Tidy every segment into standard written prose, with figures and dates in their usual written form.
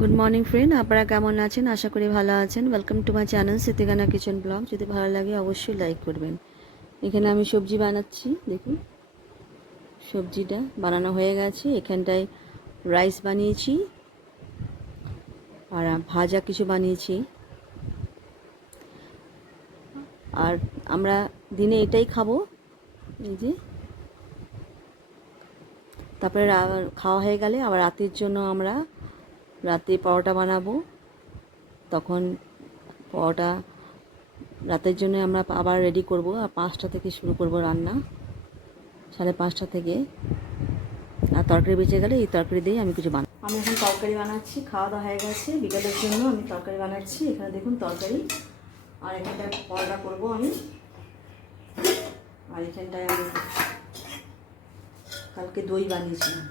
Good morning friend, আপনারা কেমন আছেন? আশা করি ভালো আছেন। ওয়েলকাম টু মাই চ্যানেল সিতিগানা কিচেন ব্লগ। যদি ভালো লাগে অবশ্যই লাইক করবেন। এখানে আমি সবজি বানাচ্ছি, দেখুন সবজিটা বানানো হয়ে গেছে। এখানটায় রাইস বানিয়েছি আর ভাজা কিছু বানিয়েছি। আর আমরা দিনে এটাই খাবো, এই যে। তারপরে খাওয়া হয়ে গেলে আবার রাতের জন্য আমরা রাতে পরোটা বানাবো। তখন পরোটা রাতের জন্য আমরা আবার রেডি করব। আর 5টা থেকে শুরু করব রান্না, 5:30 থেকে। আর তরকারি বেঁচে গেলে এই তরকারি দিয়ে আমি কিছু বানাবো। আমি এখন তরকারি বানাচ্ছি, খাওয়া দাওয়া হয়ে গেছে। বিকালের জন্য আমি তরকারি বানাচ্ছি। এখানে দেখুন তরকারি, আর এখানটায় পরোটা করব আমি। আর এখানটায় আমি কালকে দই বানিয়েছিলাম,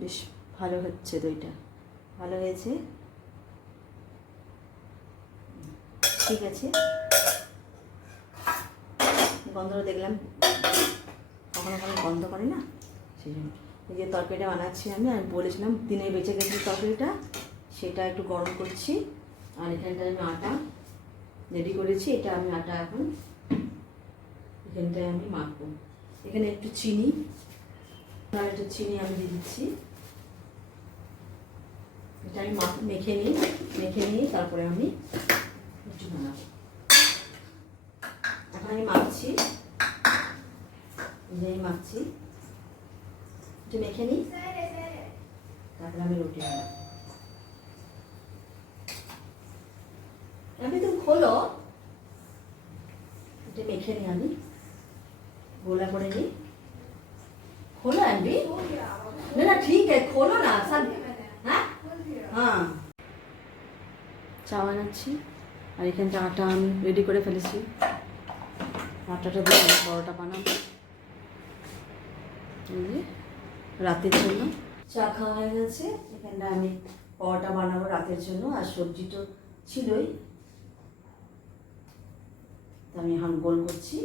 বেশ ভালো হচ্ছে, দইটা ভালো হয়েছে। ঠিক আছে, গন্ধটা দেখলাম, কখনো কখনো গন্ধ করে না, সেই জন্য। এই যে তরকারিটা বানাচ্ছি আমি, আর বলেছিলাম দিনে বেঁচে গেছে তরকারিটা, সেটা একটু গরম করছি। আর এখানটায় আমি আটা রেডি করেছি, এটা আমি আটা এখন এখানটায় আমি মাখবো। এখানে একটু চিনি, আর একটু চিনি আমি দিয়ে দিচ্ছি। এটা আমি মেখে নিই তারপরে আমি একটু বানাবো। এখন আমি মাখছি, মাখছি, একটু মেখে নিই, তারপরে আমি রুটি বানাবো। আমি তুমি খোলো, এটা মেখে নিই, আমি গোলা করে নিই। খোলো আমি, না না ঠিক আছে, খোলো না সব। হ্যাঁ হ্যাঁ, চা বানাচ্ছি। আর এখানটা আটা আমি রেডি করে ফেলেছি, আটাটা দিয়ে আমি পরোটা বানাবো রাতের জন্য। চা খাওয়া হয়ে গেছে, এখানটা আমি পরোটা বানাবো রাতের জন্য। আর সবজি তো ছিলই, আমি এখন গোল করছি।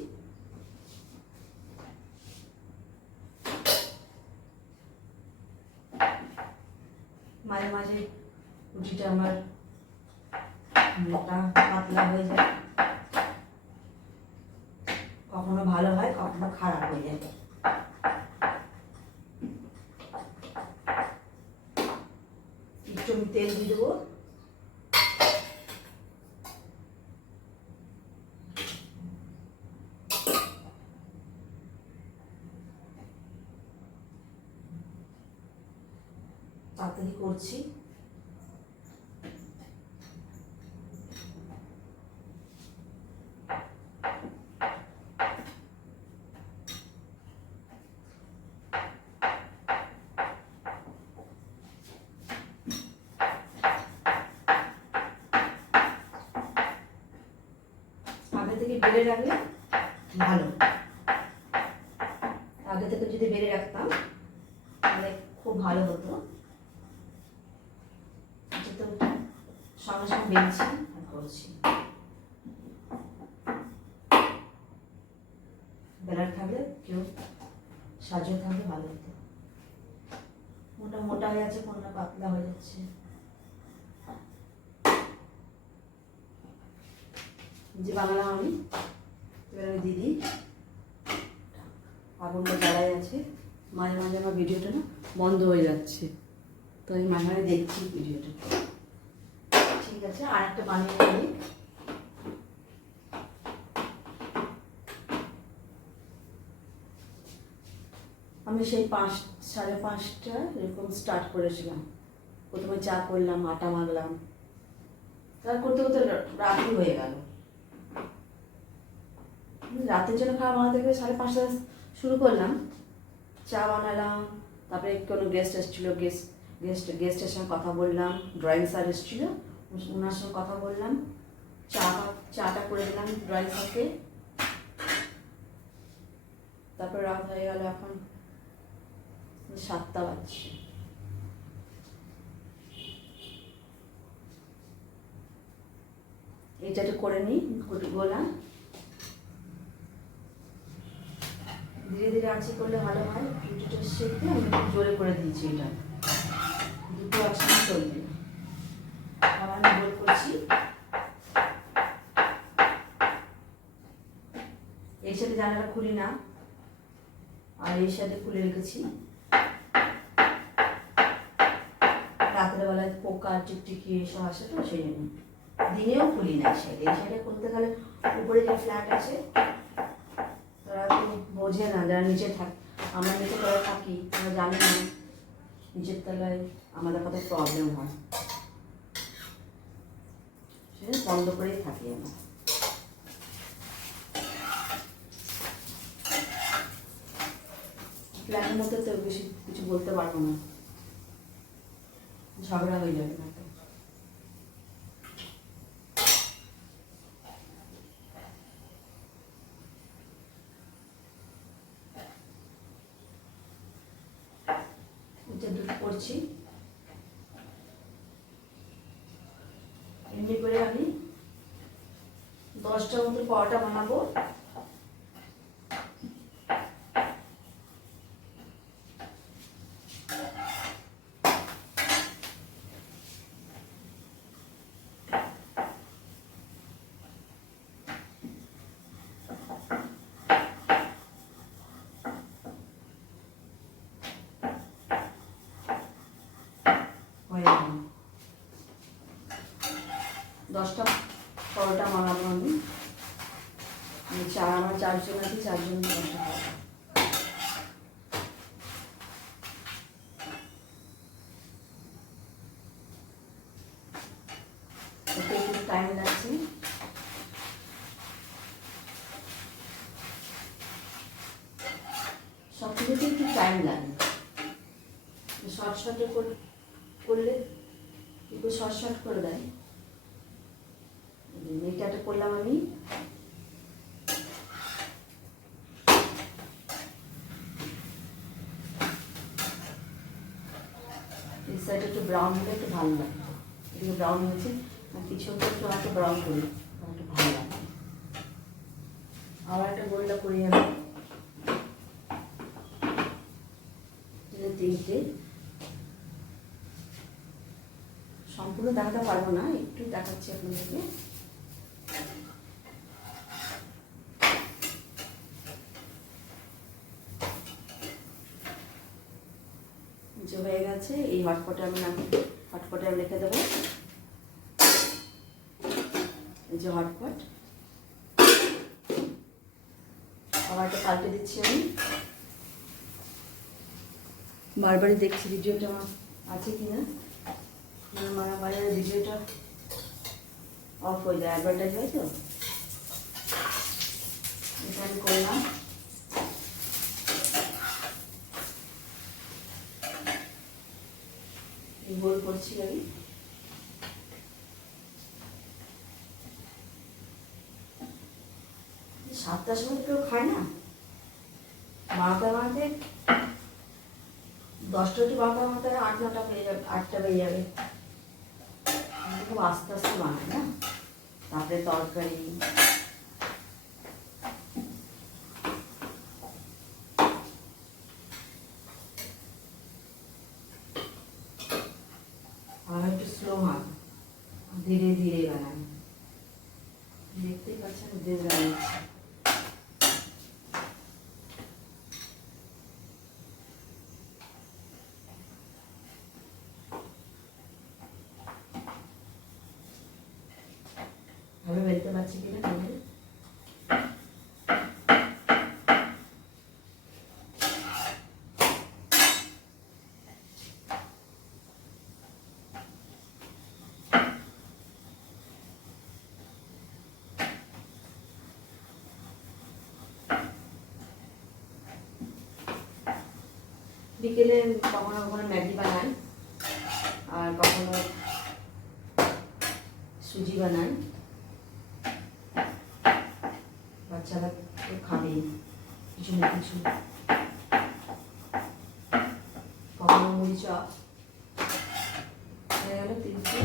মাঝে মাঝে রুটিটা আমার মোটা পাতলা হয়ে যায়, কখনো ভালো হয়, কখনো খারাপ হয়ে যায়। একটু আমি তেল দিয়ে দেবো। তাড়াতাড়ি করছি। আগে থেকে বেড়ে রাখলে ভালো, আগে থেকে যদি বেড়ে রাখতাম তাহলে খুব ভালো হতো। তো সঙ্গে সঙ্গে বেড়েছি আর করছি, বেলার থাকলে কেউ সাহায্য থাকলে ভালো হতো। মোটা মোটা হয়ে যাচ্ছে, কোনটা পাতলা হয়ে যাচ্ছে। যে বানালাম আমি, এবার আমি দিদি আগুনটা জ্বালাই আছে। মাঝে মাঝে আমার ভিডিওটা না বন্ধ হয়ে যাচ্ছে, তো আমি মাঝে মাঝে দেখছি ভিডিওটা। ঠিক আছে, আর একটা বানিয়ে নিই। আমি সেই 5:30 এরকম স্টার্ট করেছিলাম। প্রথমে চা করলাম, আটা মাখলাম, তার করতে করতে রাতই হয়ে গেল। রাতের জন্য খাবার বানাতে গেলে 5:30 শুরু করলাম। চা বানালাম, তারপরে কোনো গেস্ট এসেছিলো, গেস্টের সঙ্গে কথা বললাম। ড্রয়িং স্যার এসেছিলো, ওনার সঙ্গে কথা বললাম। চাটা করে দিলাম ড্রয়িং স্যারকে। তারপরে রাত হয়ে গেল, এখন 7টা বাজছে। এটা একটু করে নিই গোলা, ধীরে ধীরে আঁচে করলে ভালো হয়। রুটিটা সেঁকে আমি একটু জোরে করে দিয়েছি, এটা দুটো একসঙ্গে সাথে জানালা খুলি না, আর এই সাথে খুলে রেখেছি। রাতের বেলায় পোকা টিকটিকি এসব আসে তো সেই জন্য দিনেও খুলি না। এই সাইডে খুলতে গেলে উপরে যে ফ্ল্যাট আছে তারা তো বোঝে না, যারা নিচে থাকে, আমরা নিচে তলায় থাকি, আমরা জানি না নিচের তলায় আমাদের কত প্রবলেম হয়, সেটা বন্ধ করেই থাকি আমরা। ফ্ল্যাটের মধ্যে তো বেশি কিছু বলতে পারবো না, ঝগড়া হয়ে যাবে না তো। দুধ করছি, এমনি করে আমি 10টা মতো পরোটা বানাবো। হয়ে গেল 10টা পরোটা বানাবো আমি। আমার 4 জন আছি, 4 জন 10টা পরোটা। এতে একটু টাইম লাগছে, সব কিছুতে একটু টাইম লাগে। শর্ট করলে একটু শর্ট করে দেয়। এটা করলাম আমি। এই সাইডে একটু ব্রাউন হলে একটু ভালো লাগতো, একটু ব্রাউন হয়েছে, আর পিছনটা একটু ব্রাউন করি, একটু ভালো লাগে। আবার একটা গোলটা করি আমি, 3টে। সম্পূর্ণ দেখাতে পারবো না, একটু দেখাচ্ছি আপনাদেরকে। যে হয়ে গেছে, এই হটপটে আমি রেখে দেবো। এই যে হটপট, আবার একটা পাল্টে দিচ্ছি আমি। বারবারই দেখছি ভিডিওটা আমার আছে কিনা, মানে ভিডিওটা অফ হয়ে যায়, অ্যাডভার্টাইজ হয় তো। এটা আমি করলাম। গোল করছি আমি। 7টার সময় তো কেউ খায় না, 12টা 10টা টু 12টা 8-9টা হয়ে যাবে, 8টা বেজে যাবে। খুব আস্তে আস্তে বানাই না, তারপরে তরকারি। আর একটু স্লো হয়, ধীরে ধীরে বানাই। দেখতেই পাচ্ছেন ধীরে বানাচ্ছি। ভালো বেলতে পারছি কিনা তাহলে। বিকেলে কখনো কখনো ম্যাগি বানাই, আর কখনো সুজি বানাই। বাচ্চারা তো খাবেই কিছু না কিছু। কখনো মুড়ি চপ। হয়ে গেল 3টে।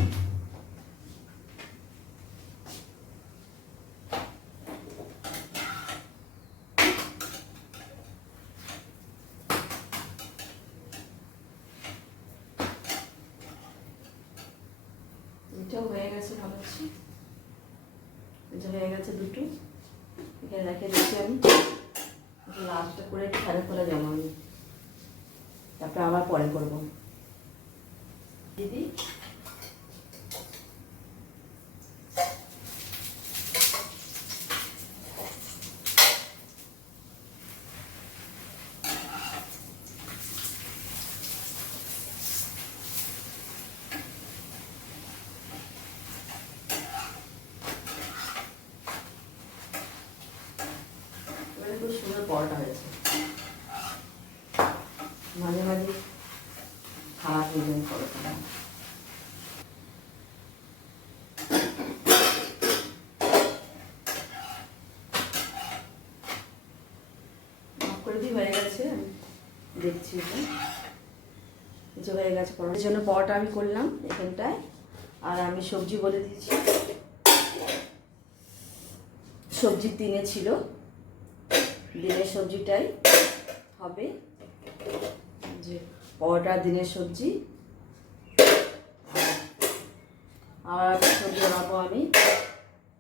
এটাও হয়ে গেছে ভাবছি, এটা হয়ে গেছে 2টো। এখানে রেখে দিচ্ছি আমি। লাস্টটা করে একটু ফ্যানের তলা জমাবো, তারপরে আবার পরে করবো। দিদি খুব সুন্দর পরোটা হয়েছে। মাঝে মাঝে খারাপ হয়ে যায় পরোটা। করে দিয়ে হয়ে গেছে, আমি দেখছি এটা যে হয়ে গেছে। পরোটার জন্য পরোটা আমি করলাম এখানটায়। আর আমি সবজি বলে দিয়েছি, সবজি দিনে ছিল, দিনের সবজিটাই হবে, যে পরোটা দিনের সবজি। আর সবজি বানাবো আমি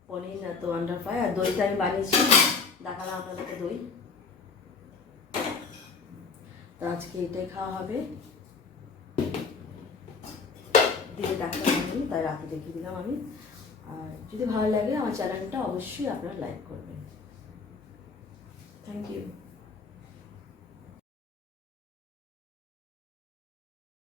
পনির না তো আন্ডার ফ্রাই। আর দইটা আমি বানিয়েছি, দেখালাম আপনাদেরকে দই। তো আজকে এটাই খাওয়া হবে। দিলে ডাক্তার হয়নি, তাই রাতে দেখিয়ে দিলাম আমি। আর যদি ভালো লাগে আমার চ্যানেলটা অবশ্যই আপনারা লাইক করবেন। Thank you.